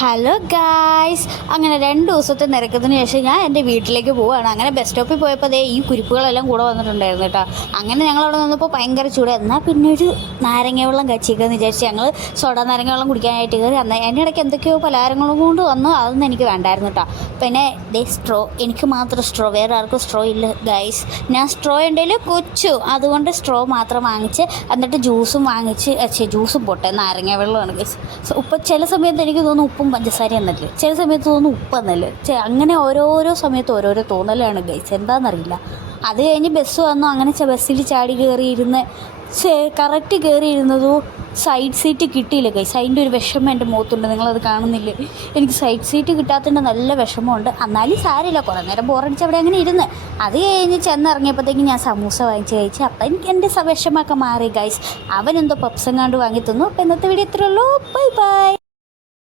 Hello guys, അങ്ങനെ 2 ദിവസത്തെ നിരക്കത്തിന് ശേഷം ഞാൻ എൻ്റെ വീട്ടിലേക്ക് പോവുകയാണ്. അങ്ങനെ ബസ് സ്റ്റോപ്പിൽ പോയപ്പോൾ ഈ കുരിപ്പുകളെല്ലാം കൂടെ വന്നിട്ടുണ്ടായിരുന്നു കേട്ടോ. അങ്ങനെ ഞങ്ങളവിടെ നിന്നപ്പോൾ ഭയങ്കര ചൂട്. എന്നാൽ പിന്നെ ഒരു നാരങ്ങ വെള്ളം കച്ചിക്കാന്ന് വിചാരിച്ച് ഞങ്ങൾ സോഡ നാരങ്ങ വെള്ളം കുടിക്കാനായിട്ട് കയറി. അതിൻ്റെ ഇടയ്ക്ക് എന്തൊക്കെയോ പലഹാരങ്ങളും കൊണ്ട് വന്നു. അതൊന്നും എനിക്ക് വേണ്ടായിരുന്നു കേട്ടോ. പിന്നെ സ്ട്രോ, എനിക്ക് മാത്രം സ്ട്രോ, വേറെ ആർക്കും സ്ട്രോ ഇല്ല ഗൈസ്. ഞാൻ സ്ട്രോ ഉണ്ടെങ്കിൽ കൊച്ചു, അതുകൊണ്ട് സ്ട്രോ മാത്രം വാങ്ങിച്ച് എന്നിട്ട് ജ്യൂസും വാങ്ങിച്ച് ജ്യൂസും പോട്ടെ, നാരങ്ങ വെള്ളമാണ് ഗൈസ്. ഉപ്പ് ചില സമയത്ത് എനിക്ക് തോന്നുന്നു ഉപ്പും പഞ്ചസാര എന്നല്ലേ, ചില സമയത്ത് തോന്നുന്നു ഉപ്പെന്നല്ലേ, അങ്ങനെ ഓരോരോ സമയത്ത് ഓരോരോ തോന്നലാണ് ഗൈസ്, എന്താണെന്നറിയില്ല. അത് കഴിഞ്ഞ് ബസ് വന്നു. അങ്ങനെ ബസ്സിൽ ചാടി കയറിയിരുന്ന് കറക്റ്റ് കയറിയിരുന്നതോ സൈഡ് സീറ്റ് കിട്ടിയില്ല ഗൈസ്. അതിൻ്റെ ഒരു വിഷമം എൻ്റെ മുഖത്തുണ്ട്, നിങ്ങളത് കാണുന്നില്ലേ? എനിക്ക് സൈഡ് സീറ്റ് കിട്ടാത്തതിൻ്റെ നല്ല വിഷമമുണ്ട്. എന്നാലും സാരമില്ല, കുറേ നേരം ബോറടിച്ച് അവിടെ അങ്ങനെ ഇരുന്ന്. അത് കഴിഞ്ഞ് ചെന്നിറങ്ങിയപ്പോഴത്തേക്കും ഞാൻ സമൂസ വാങ്ങിച്ച് കഴിച്ച്. അപ്പം എനിക്ക് എൻ്റെ വിഷമമൊക്കെ മാറി ഗൈസ്. അവനെന്തോ പപ്സെങ്ങാണ്ട് വാങ്ങി തന്നു. അപ്പോൾ ഇന്നത്തെ വീഡിയോ ഇത്രയേ ഉള്ളൂ. Bye bye.